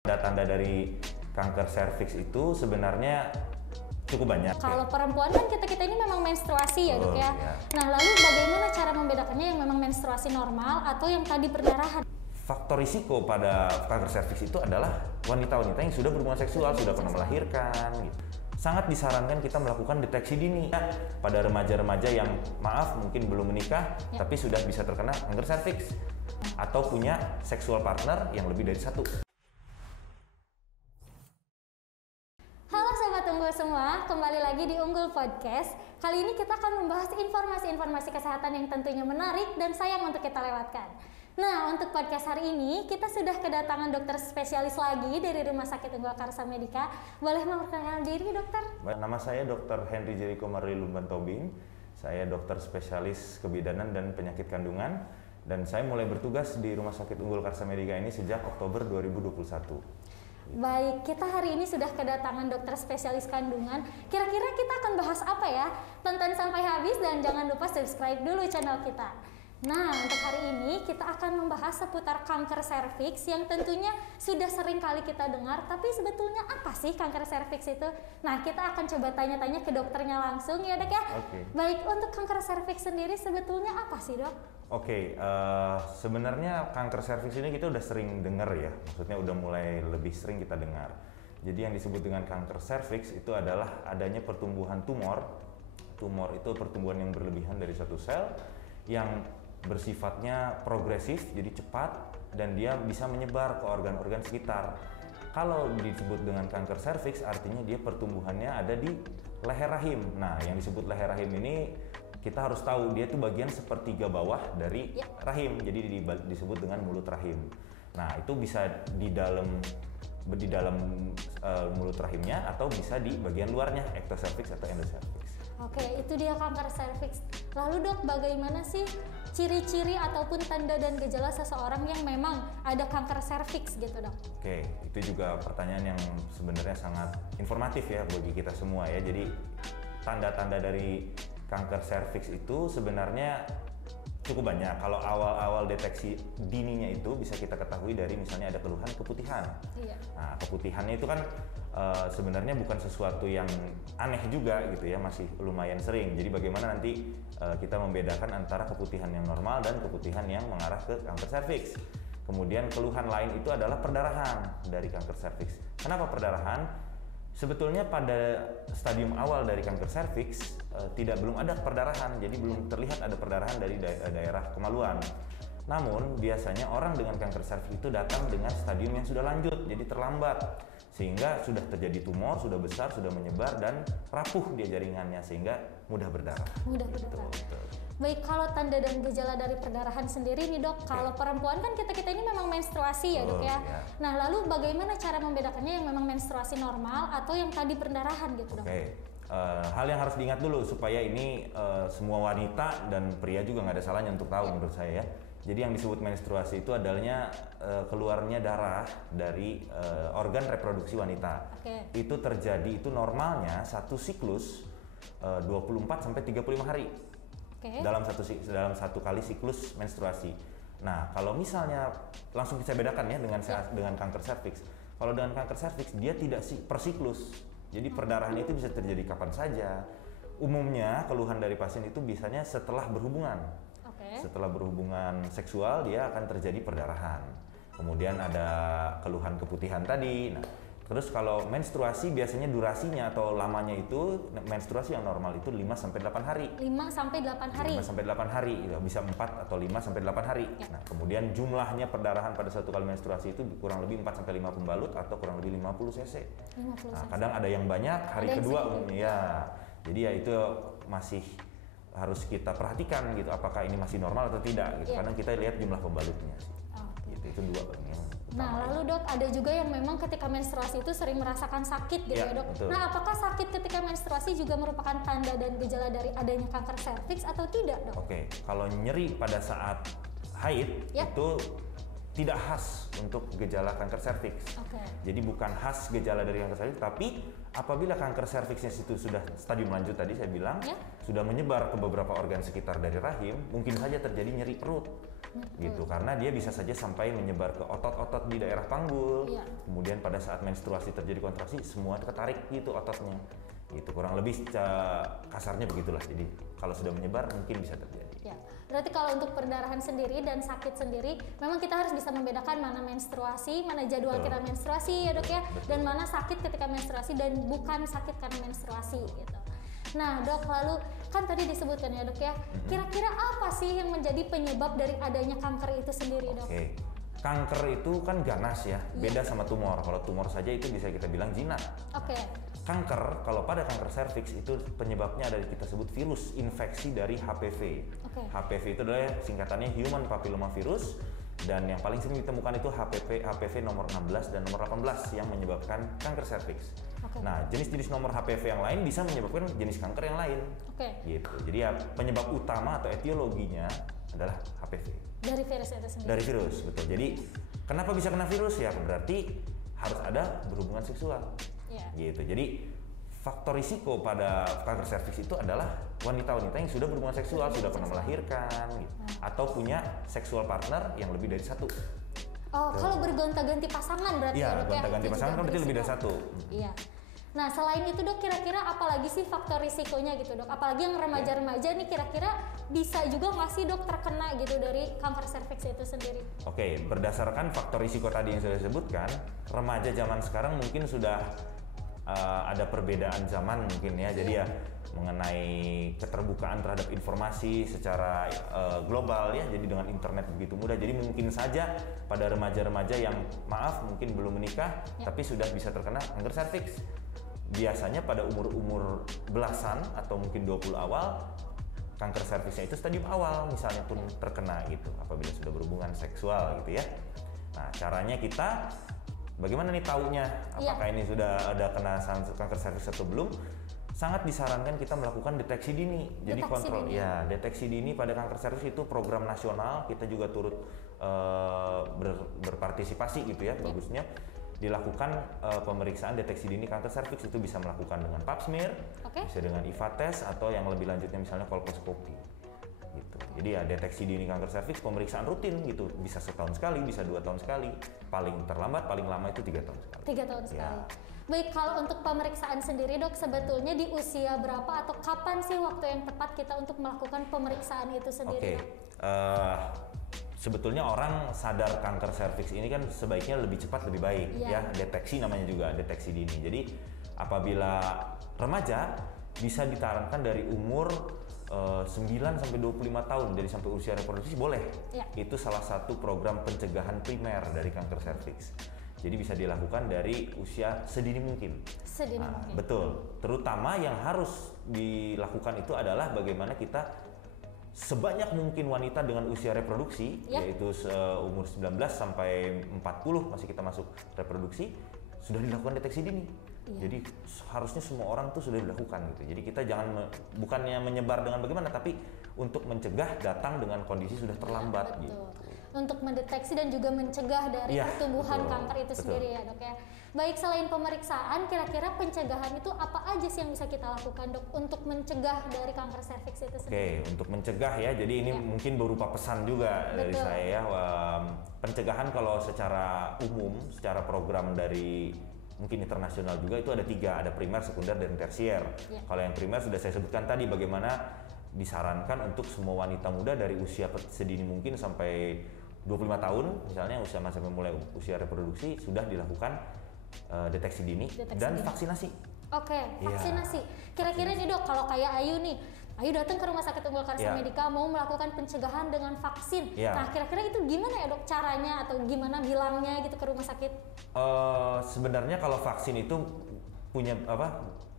Tanda-tanda dari kanker serviks itu sebenarnya cukup banyak. Kalau perempuan kan kita ini memang menstruasi ya dok ya. Iya. Nah lalu bagaimana cara membedakannya yang memang menstruasi normal atau yang tadi perdarahan? Faktor risiko pada kanker serviks itu adalah wanita-wanita yang sudah berhubungan seksual, sudah pernah melahirkan gitu. Sangat disarankan kita melakukan deteksi dini pada remaja-remaja yang maaf mungkin belum menikah tapi sudah bisa terkena kanker serviks atau punya seksual partner yang lebih dari satu. Halo Sobat Unggul semua, kembali lagi di Unggul Podcast. Kali ini kita akan membahas informasi-informasi kesehatan yang tentunya menarik dan sayang untuk kita lewatkan. Nah, untuk podcast hari ini kita sudah kedatangan dokter spesialis lagi dari Rumah Sakit Unggul Karsa Medika. Boleh memperkenalkan diri dokter? Nama saya Dr. Henry Jericho Marli Lumban Tobing. Saya dokter spesialis kebidanan dan penyakit kandungan. Dan saya mulai bertugas di Rumah Sakit Unggul Karsa Medika ini sejak Oktober 2021. Baik, kita hari ini sudah kedatangan dokter spesialis kandungan. Kira-kira kita akan bahas apa ya? Tonton sampai habis dan jangan lupa subscribe dulu channel kita. Nah, untuk hari ini kita akan membahas seputar kanker serviks yang tentunya sudah sering kali kita dengar, tapi sebetulnya apa sih kanker serviks itu? Nah, kita akan coba tanya-tanya ke dokternya langsung ya dok ya. Baik, untuk kanker serviks sendiri sebetulnya apa sih dok? Sebenarnya kanker serviks ini kita udah sering dengar ya, maksudnya udah mulai lebih sering kita dengar. Jadi yang disebut dengan kanker serviks itu adalah adanya pertumbuhan tumor. Tumor itu pertumbuhan yang berlebihan dari satu sel yang bersifatnya progresif, jadi cepat dan dia bisa menyebar ke organ-organ sekitar. Kalau disebut dengan kanker serviks artinya dia pertumbuhannya ada di leher rahim. Nah, yang disebut leher rahim ini kita harus tahu dia itu bagian sepertiga bawah dari rahim, jadi disebut dengan mulut rahim. Nah, itu bisa di dalam mulut rahimnya atau bisa di bagian luarnya, ektoserviks atau endoserviks. Oke, itu dia kanker serviks. Lalu dok, bagaimana sih ciri-ciri ataupun tanda dan gejala seseorang yang memang ada kanker serviks gitu dok? Oke, itu juga pertanyaan yang sebenarnya sangat informatif ya bagi kita semua ya. Jadi tanda-tanda dari kanker serviks itu sebenarnya cukup banyak. Kalau awal-awal deteksi dininya itu bisa kita ketahui dari misalnya ada keluhan keputihan. Iya. Nah, keputihannya itu kan sebenarnya bukan sesuatu yang aneh juga gitu ya, masih lumayan sering. Jadi bagaimana nanti kita membedakan antara keputihan yang normal dan keputihan yang mengarah ke kanker serviks. Kemudian keluhan lain itu adalah perdarahan dari kanker serviks. Kenapa perdarahan? Sebetulnya pada stadium awal dari kanker serviks belum ada perdarahan, jadi belum terlihat ada perdarahan dari daerah kemaluan. Namun biasanya orang dengan kanker serviks itu datang dengan stadium yang sudah lanjut, jadi terlambat, sehingga sudah terjadi tumor, sudah besar, sudah menyebar dan rapuh dia jaringannya sehingga mudah berdarah. Mudah berdarah. Betul. Baik, kalau tanda dan gejala dari perdarahan sendiri nih dok, kalau perempuan kan kita ini memang menstruasi ya dok ya. Nah lalu bagaimana cara membedakannya yang memang menstruasi normal atau yang tadi perdarahan gitu dok? Hal yang harus diingat dulu supaya ini semua wanita dan pria juga nggak ada salahnya untuk tahu menurut saya ya. Jadi yang disebut menstruasi itu adanya keluarnya darah dari organ reproduksi wanita. Itu terjadi, itu normalnya satu siklus 24 sampai 35 hari. Dalam satu kali siklus menstruasi. Nah, kalau misalnya langsung bisa bedakan ya dengan kanker serviks. Kalau dengan kanker serviks dia tidak per siklus. Jadi perdarahan itu bisa terjadi kapan saja. Umumnya keluhan dari pasien itu biasanya setelah berhubungan. Setelah berhubungan seksual dia akan terjadi perdarahan. Kemudian ada keluhan keputihan tadi. Nah, terus kalau menstruasi biasanya durasinya atau lamanya itu menstruasi yang normal itu 5 sampai 8 hari. 5 sampai 8 hari. 5 sampai 8 hari, bisa 4 atau 5 sampai 8 hari. Nah, kemudian jumlahnya perdarahan pada satu kali menstruasi itu kurang lebih 4 sampai 5 pembalut atau kurang lebih 50 cc. Nah, kadang ada yang banyak hari kedua umumnya ya. Jadi ya itu masih harus kita perhatikan gitu, apakah ini masih normal atau tidak gitu. Karena kita lihat jumlah pembalutnya sih. Gitu, itu dua yang Nah, lalu dok, ada juga yang memang ketika menstruasi itu sering merasakan sakit gitu ya dok. Betul. Nah, apakah sakit ketika menstruasi juga merupakan tanda dan gejala dari adanya kanker serviks atau tidak dok? Kalau nyeri pada saat haid itu tidak khas untuk gejala kanker serviks. Jadi bukan khas gejala dari kanker serviks, tapi apabila kanker serviksnya itu sudah stadium lanjut tadi saya bilang, sudah menyebar ke beberapa organ sekitar dari rahim, mungkin saja terjadi nyeri perut. gitu, karena dia bisa saja sampai menyebar ke otot-otot di daerah panggul. Kemudian pada saat menstruasi terjadi kontraksi, semua ketarik gitu ototnya. Gitu, kurang lebih kasarnya begitulah. Jadi kalau sudah menyebar mungkin bisa terjadi. Ya, berarti kalau untuk perdarahan sendiri dan sakit sendiri, memang kita harus bisa membedakan mana menstruasi, mana jadwal kita menstruasi ya dok ya, dan mana sakit ketika menstruasi dan bukan sakit karena menstruasi gitu. Nah dok, lalu kan tadi disebutkan ya dok ya, kira-kira apa sih yang menjadi penyebab dari adanya kanker itu sendiri dok? Oke. Kanker itu kan ganas ya, beda sama tumor. Kalau tumor saja itu bisa kita bilang jinak. Oke. Kanker, kalau pada kanker serviks itu penyebabnya ada kita sebut virus infeksi dari HPV. HPV itu adalah singkatannya Human Papilloma Virus, dan yang paling sering ditemukan itu HPV nomor 16 dan nomor 18 yang menyebabkan kanker serviks. Nah, jenis-jenis nomor HPV yang lain bisa menyebabkan jenis kanker yang lain. Gitu. Jadi ya penyebab utama atau etiologinya adalah HPV. Dari virus itu sendiri. Dari virus, betul. Jadi kenapa bisa kena virus ya? Berarti harus ada berhubungan seksual. Gitu. Jadi faktor risiko pada kanker serviks itu adalah wanita-wanita yang sudah berhubungan seksual, sudah pernah melahirkan, gitu. Atau punya seksual partner yang lebih dari satu. Oh, kalau bergonta-ganti pasangan berarti ya dok ya? Gonta-ganti pasangan kan berarti lebih dari satu. Iya. Nah selain itu dok, kira-kira apalagi sih faktor risikonya gitu dok? Apalagi yang remaja-remaja nih, kira-kira bisa juga nggak sih dok terkena gitu dari kanker serviks itu sendiri? Oke, berdasarkan faktor risiko tadi yang sudah disebutkan, remaja zaman sekarang mungkin sudah ada perbedaan zaman mungkin ya. Jadi ya mengenai keterbukaan terhadap informasi secara global ya, jadi dengan internet begitu mudah, jadi mungkin saja pada remaja-remaja yang maaf mungkin belum menikah tapi sudah bisa terkena kanker serviks. Biasanya pada umur-umur belasan atau mungkin 20 awal, kanker serviksnya itu stadium awal misalnya pun terkena gitu apabila sudah berhubungan seksual gitu ya. Nah caranya kita bagaimana nih taunya apakah ini sudah ada kena kanker serviks atau belum? Sangat disarankan kita melakukan deteksi dini. Jadi kontrol ya, deteksi dini pada kanker serviks itu program nasional, kita juga turut berpartisipasi gitu ya. Bagusnya dilakukan pemeriksaan deteksi dini kanker serviks, itu bisa melakukan dengan pap smear, bisa dengan IVA test, atau yang lebih lanjutnya misalnya kolposkopi. Gitu. Jadi ya deteksi dini kanker serviks pemeriksaan rutin gitu, bisa setahun sekali, bisa 2 tahun sekali, paling terlambat paling lama itu 3 tahun sekali. 3 tahun sekali. Baik, kalau untuk pemeriksaan sendiri dok, sebetulnya di usia berapa atau kapan sih waktu yang tepat kita untuk melakukan pemeriksaan itu sendiri? Sebetulnya orang sadar kanker serviks ini kan sebaiknya lebih cepat lebih baik ya, deteksi namanya juga deteksi dini. Jadi apabila remaja bisa disarankan dari umur 9 sampai 25 tahun, jadi sampai usia reproduksi boleh. Itu salah satu program pencegahan primer dari kanker serviks. Jadi bisa dilakukan dari usia sedini mungkin. Mungkin. Betul. Terutama yang harus dilakukan itu adalah bagaimana kita sebanyak mungkin wanita dengan usia reproduksi, yaitu umur 19 sampai 40 masih kita masuk reproduksi, sudah dilakukan deteksi dini. Jadi harusnya semua orang tuh sudah dilakukan gitu. Jadi kita jangan bukannya menyebar dengan bagaimana, tapi untuk mencegah datang dengan kondisi sudah terlambat gitu. Untuk mendeteksi dan juga mencegah dari pertumbuhan kanker itu sendiri ya dok ya. Baik, selain pemeriksaan, kira-kira pencegahan itu apa aja sih yang bisa kita lakukan dok untuk mencegah dari kanker serviks itu sendiri? Untuk mencegah ya, jadi ini mungkin berupa pesan juga dari saya ya. Pencegahan kalau secara umum, secara program dari mungkin internasional juga itu ada 3, ada primer, sekunder, dan tersier. Kalau yang primer sudah saya sebutkan tadi, bagaimana disarankan untuk semua wanita muda dari usia sedini mungkin sampai 25 tahun misalnya, usia sampai mulai usia reproduksi sudah dilakukan deteksi dini dan vaksinasi. Vaksinasi. Kira-kira nih dok, kalau kayak Ayu nih, Ayu datang ke Rumah Sakit Unggul Karsa Medika mau melakukan pencegahan dengan vaksin. Nah, kira-kira itu gimana ya dok caranya, atau gimana bilangnya gitu ke rumah sakit? Sebenarnya kalau vaksin itu punya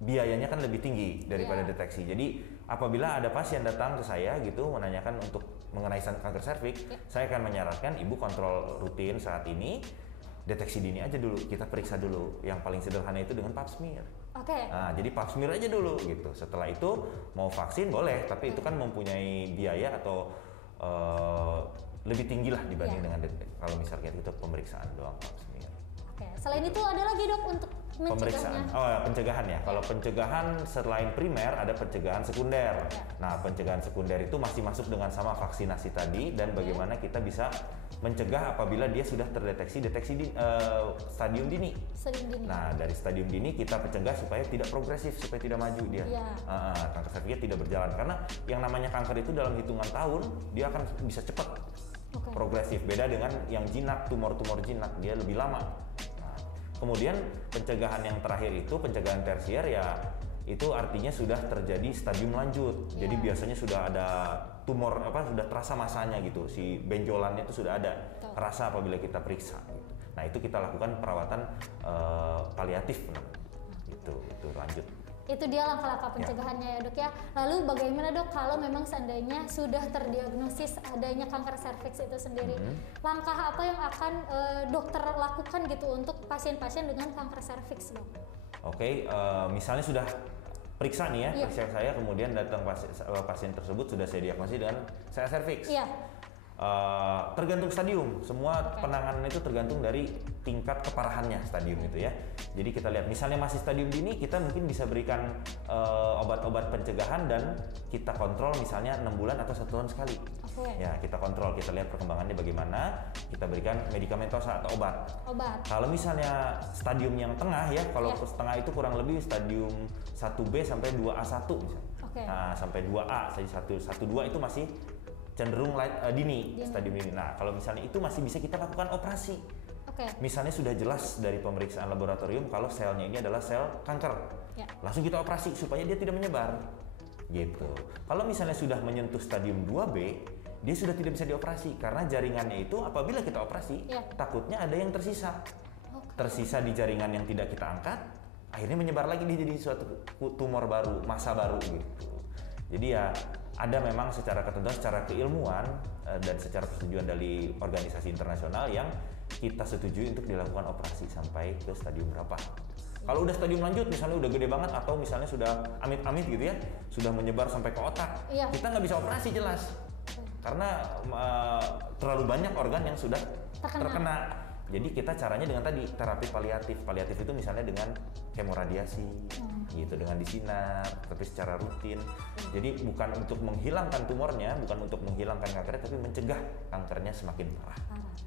biayanya kan lebih tinggi daripada deteksi. Jadi apabila ada pasien datang ke saya gitu menanyakan untuk mengenai kanker serviks, saya akan menyarankan ibu kontrol rutin saat ini, deteksi dini aja dulu, kita periksa dulu. Yang paling sederhana itu dengan pap smear. Nah, jadi pap smear aja dulu gitu. Setelah itu mau vaksin boleh, tapi itu kan mempunyai biaya atau lebih tinggi lah dibanding dengan kalau misalnya itu pemeriksaan doang pap smear. Oke. Selain itu ada lagi dok untuk Pemeriksaan. mencegahnya? Oh ya, pencegahan ya. Kalau pencegahan selain primer ada pencegahan sekunder. Ya. Nah, pencegahan sekunder itu masih masuk dengan sama vaksinasi tadi dan bagaimana kita bisa mencegah apabila dia sudah terdeteksi stadium dini. Stadium dini. Nah, dari stadium dini kita mencegah supaya tidak progresif, supaya tidak maju dia. Iya. Kanker serviksnya tidak berjalan karena yang namanya kanker itu dalam hitungan tahun dia akan bisa cepat Oke. progresif. Beda dengan yang jinak, tumor-tumor jinak dia lebih lama. Nah, kemudian pencegahan yang terakhir itu pencegahan tersier ya itu artinya sudah terjadi stadium lanjut. Jadi Iya. biasanya sudah ada tumor sudah terasa masanya gitu. Si benjolannya itu sudah ada Betul. terasa apabila kita periksa gitu. Nah, itu kita lakukan perawatan paliatif namanya. Itu lanjut. Itu dia langkah-langkah pencegahannya ya dok ya. Lalu bagaimana dok kalau memang seandainya sudah terdiagnosis adanya kanker serviks itu sendiri, langkah apa yang akan dokter lakukan gitu untuk pasien-pasien dengan kanker serviks dok? Oke, misalnya sudah periksa nih ya, Iya. periksa saya kemudian datang pasien tersebut sudah saya diagnosis dengan serviks. Iya. Tergantung stadium, semua Oke. penanganan itu tergantung dari tingkat keparahannya stadium itu ya. Jadi kita lihat misalnya masih stadium dini, kita mungkin bisa berikan obat-obat pencegahan dan kita kontrol misalnya 6 bulan atau 1 tahun sekali. Oke. Ya, kita kontrol, kita lihat perkembangannya bagaimana, kita berikan medikamentosa atau obat. Obat. Kalau misalnya stadium yang tengah ya, kalau Iya. setengah itu kurang lebih stadium 1B sampai 2A1 misalnya. Oke. Nah, sampai 2A, jadi 1-2 itu masih cenderung dini, stadium dini. Nah, kalau misalnya itu masih bisa kita lakukan operasi. Oke. Misalnya sudah jelas dari pemeriksaan laboratorium kalau selnya ini adalah sel kanker. Ya. Langsung kita operasi supaya dia tidak menyebar. Gitu. Kalau misalnya sudah menyentuh stadium 2B, dia sudah tidak bisa dioperasi karena jaringannya itu apabila kita operasi, Ya. takutnya ada yang tersisa. Oke. Tersisa di jaringan yang tidak kita angkat, akhirnya menyebar lagi dia jadi suatu tumor baru, massa baru gitu. Jadi ya ada memang secara ketentuan, secara keilmuan dan secara persetujuan dari organisasi internasional yang kita setujui untuk dilakukan operasi sampai ke stadium berapa. Kalau udah stadium lanjut, misalnya udah gede banget atau misalnya sudah amit-amit gitu ya, sudah menyebar sampai ke otak, Iya. kita nggak bisa operasi jelas karena terlalu banyak organ yang sudah terkena. Jadi kita caranya dengan tadi terapi paliatif. Paliatif itu misalnya dengan hemoradiasi, gitu, dengan disinar, tapi secara rutin. Jadi bukan untuk menghilangkan tumornya, bukan untuk menghilangkan kankernya, tapi mencegah kankernya semakin parah.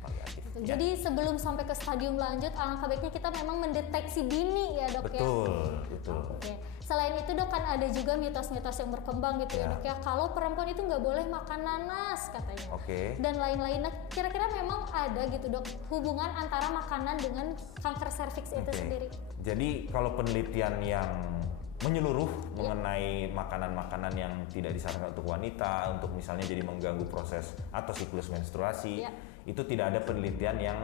Paliatif. Ya. Jadi sebelum sampai ke stadium lanjut, alangkah baiknya kita memang mendeteksi dini ya dok ya. Betul. Oke. Selain itu dok kan ada juga mitos-mitos yang berkembang gitu ya Ya. dok ya. Kalau perempuan itu nggak boleh makan nanas katanya. Oke. Dan lain-lain. Nah, kira-kira memang ada gitu dok hubungan antara makanan dengan kanker serviks itu Oke. sendiri. Jadi kalau penelitian yang menyeluruh mengenai makanan-makanan yang tidak disarankan untuk wanita, untuk misalnya jadi mengganggu proses atau siklus menstruasi, Ya. itu tidak ada penelitian yang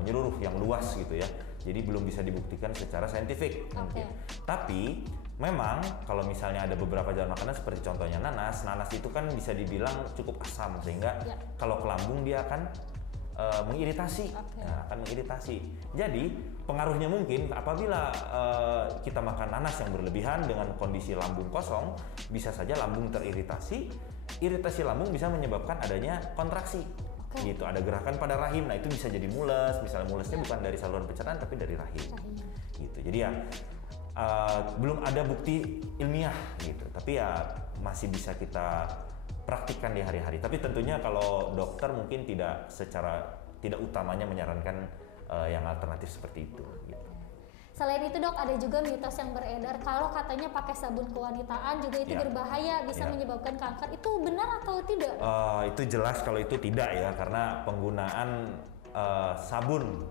menyeluruh, yang luas gitu ya. Jadi belum bisa dibuktikan secara saintifik. Oke. Tapi memang kalau misalnya ada beberapa jenis makanan seperti contohnya nanas itu kan bisa dibilang cukup asam sehingga Ya. kalau ke lambung dia akan mengiritasi. Oke. Nah, akan mengiritasi. Jadi pengaruhnya mungkin apabila kita makan nanas yang berlebihan dengan kondisi lambung kosong, bisa saja lambung teriritasi. Iritasi lambung bisa menyebabkan adanya kontraksi. Oke. Gitu, ada gerakan pada rahim. Nah, itu bisa jadi mules. Misalnya mulesnya bukan dari saluran pencernaan tapi dari rahim. Gitu. Jadi ya belum ada bukti ilmiah gitu. Tapi ya masih bisa kita praktikkan di hari-hari. Tapi tentunya kalau dokter mungkin tidak utamanya menyarankan yang alternatif seperti itu. Gitu. Selain itu dok ada juga mitos yang beredar kalau katanya pakai sabun kewanitaan juga itu Ya. berbahaya, bisa Ya. menyebabkan kanker. Itu benar atau tidak? Itu jelas kalau itu tidak ya, karena penggunaan sabun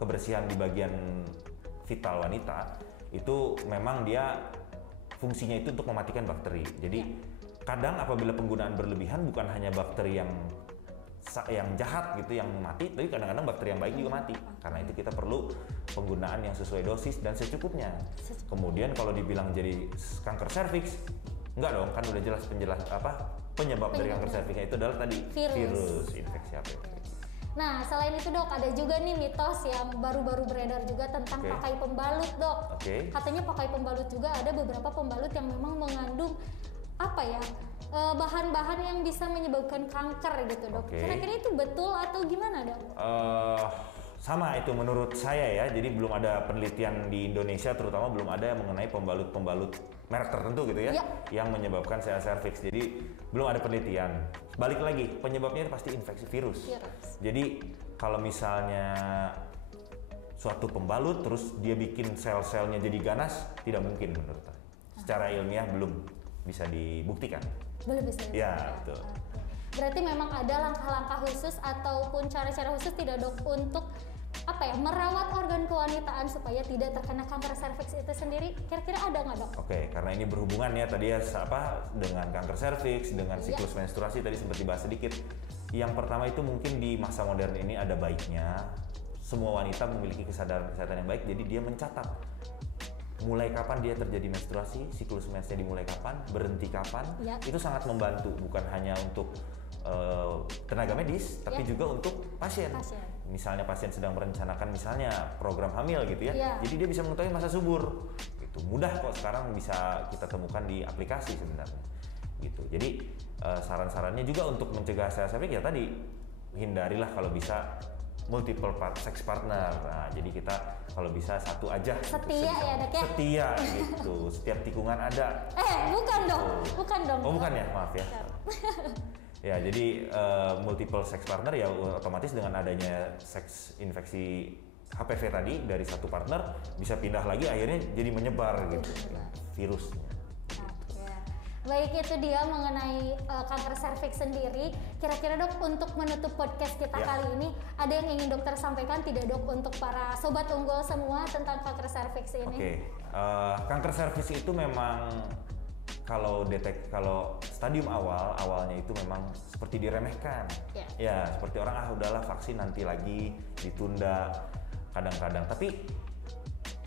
kebersihan di bagian vital wanita itu memang dia fungsinya itu untuk mematikan bakteri. Jadi kadang apabila penggunaan berlebihan bukan hanya bakteri yang jahat gitu yang mati, tapi kadang-kadang bakteri yang baik juga mati. Karena itu kita perlu penggunaan yang sesuai dosis dan secukupnya. Kemudian kalau dibilang jadi kanker serviks, enggak dong, kan udah jelas penyebab dari kanker serviksnya itu adalah tadi virus infeksi apa itu. Nah, selain itu dok, ada juga nih mitos yang baru-baru beredar juga tentang Oke. pakai pembalut dok. Oke. Katanya pakai pembalut juga ada beberapa pembalut yang memang mengandung bahan-bahan yang bisa menyebabkan kanker gitu dok. Oke. Kira-kira itu betul atau gimana dok? sama itu menurut saya ya, jadi belum ada penelitian di Indonesia terutama belum ada mengenai pembalut-pembalut merek tertentu gitu ya, yang menyebabkan sel serviks. Jadi belum ada penelitian. Balik lagi, penyebabnya pasti infeksi virus. Jadi kalau misalnya suatu pembalut terus dia bikin sel-selnya jadi ganas, tidak mungkin menurut saya. Secara ilmiah belum bisa dibuktikan. Belum bisa dibuktikan. Ya, betul. Berarti memang ada langkah-langkah khusus ataupun cara-cara khusus tidak dok untuk merawat organ kewanitaan supaya tidak terkena kanker serviks itu sendiri, kira-kira ada nggak dok? Oke, karena ini berhubungan ya tadi ya dengan kanker serviks, dengan siklus menstruasi tadi sempat dibahas sedikit. Yang pertama itu mungkin di masa modern ini ada baiknya semua wanita memiliki kesadaran kesehatan yang baik, jadi dia mencatat mulai kapan dia terjadi menstruasi, siklus mensnya dimulai kapan, berhenti kapan. Itu sangat membantu, bukan hanya untuk tenaga medis, tapi juga untuk pasien. Misalnya pasien sedang merencanakan misalnya program hamil gitu ya, jadi dia bisa mengetahui masa subur. Itu mudah kok sekarang bisa kita temukan di aplikasi sebenarnya. Gitu. Jadi saran-sarannya juga untuk mencegah sel serviks ya tadi, hindarilah kalau bisa multiple sex partner. Nah, jadi kita kalau bisa satu aja. Setia ya dok ya? Setia gitu, setiap tikungan ada. Bukan dong, bukan dong. Oh bukan ya, maaf ya. Ya, jadi multiple sex partner ya otomatis dengan adanya seks infeksi HPV tadi dari satu partner bisa pindah lagi akhirnya jadi menyebar gitu virusnya. Baik, itu dia mengenai kanker serviks sendiri. Kira-kira dok untuk menutup podcast kita kali ini ada yang ingin dokter sampaikan tidak dok untuk para sobat unggul semua tentang kanker serviks ini? Kanker serviks itu memang kalau stadium awalnya itu memang seperti diremehkan. Ya, seperti orang udahlah vaksin nanti lagi ditunda kadang-kadang. Tapi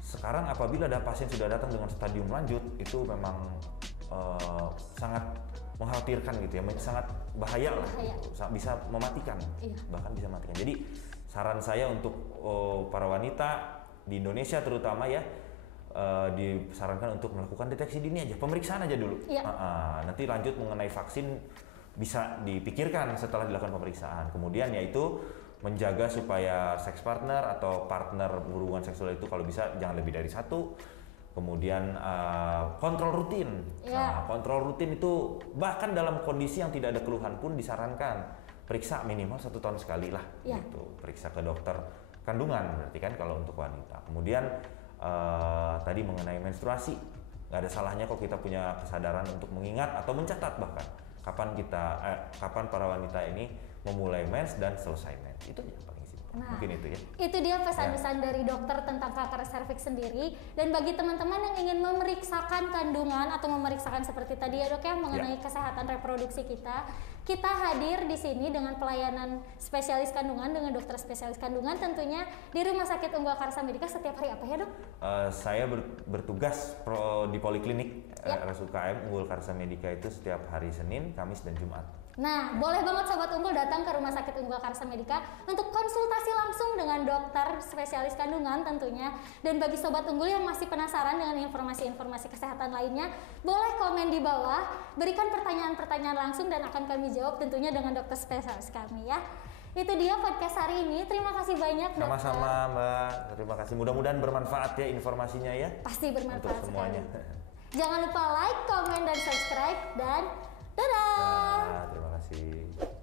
sekarang apabila ada pasien sudah datang dengan stadium lanjut itu memang sangat mengkhawatirkan gitu ya, sangat bahaya lah, bisa mematikan, bahkan bisa mematikan. Jadi saran saya untuk para wanita di Indonesia terutama ya, disarankan untuk melakukan deteksi dini aja, pemeriksaan aja dulu. Nanti lanjut mengenai vaksin bisa dipikirkan setelah dilakukan pemeriksaan. Kemudian yaitu menjaga supaya seks partner atau partner berhubungan seksual itu kalau bisa jangan lebih dari satu. Kemudian kontrol rutin. Nah, kontrol rutin itu bahkan dalam kondisi yang tidak ada keluhan pun disarankan periksa minimal 1 tahun sekali lah. Gitu. Periksa ke dokter kandungan berarti kan kalau untuk wanita. Kemudian tadi mengenai menstruasi, nggak ada salahnya kok kita punya kesadaran untuk mengingat atau mencatat bahkan kapan para wanita ini memulai mens dan selesai mens. Itu aja paling simpel. Mungkin itu ya. Itu dia pesan-pesan dari dokter tentang kanker serviks sendiri. Dan bagi teman-teman yang ingin memeriksakan kandungan atau memeriksakan seperti tadi ya dok ya mengenai kesehatan reproduksi kita hadir di sini dengan pelayanan spesialis kandungan dengan dokter spesialis kandungan tentunya di Rumah Sakit Unggul Karsa Medika setiap hari apa ya dok? Saya bertugas di Poliklinik RSUKM Unggul Karsa Medika itu setiap hari Senin, Kamis, dan Jumat. Nah, boleh banget Sobat Unggul datang ke Rumah Sakit Unggul Karsa Medika untuk konsultasi langsung dengan dokter spesialis kandungan tentunya. Dan bagi Sobat Unggul yang masih penasaran dengan informasi-informasi kesehatan lainnya, boleh komen di bawah, berikan pertanyaan-pertanyaan langsung dan akan kami jawab tentunya dengan dokter spesialis kami ya. Itu dia podcast hari ini. Terima kasih banyak dokter. Sama-sama Mbak, terima kasih. Mudah-mudahan bermanfaat ya informasinya ya. Pasti bermanfaat untuk semuanya. Jangan lupa like, komen, dan subscribe dan dadah. Terima kasih.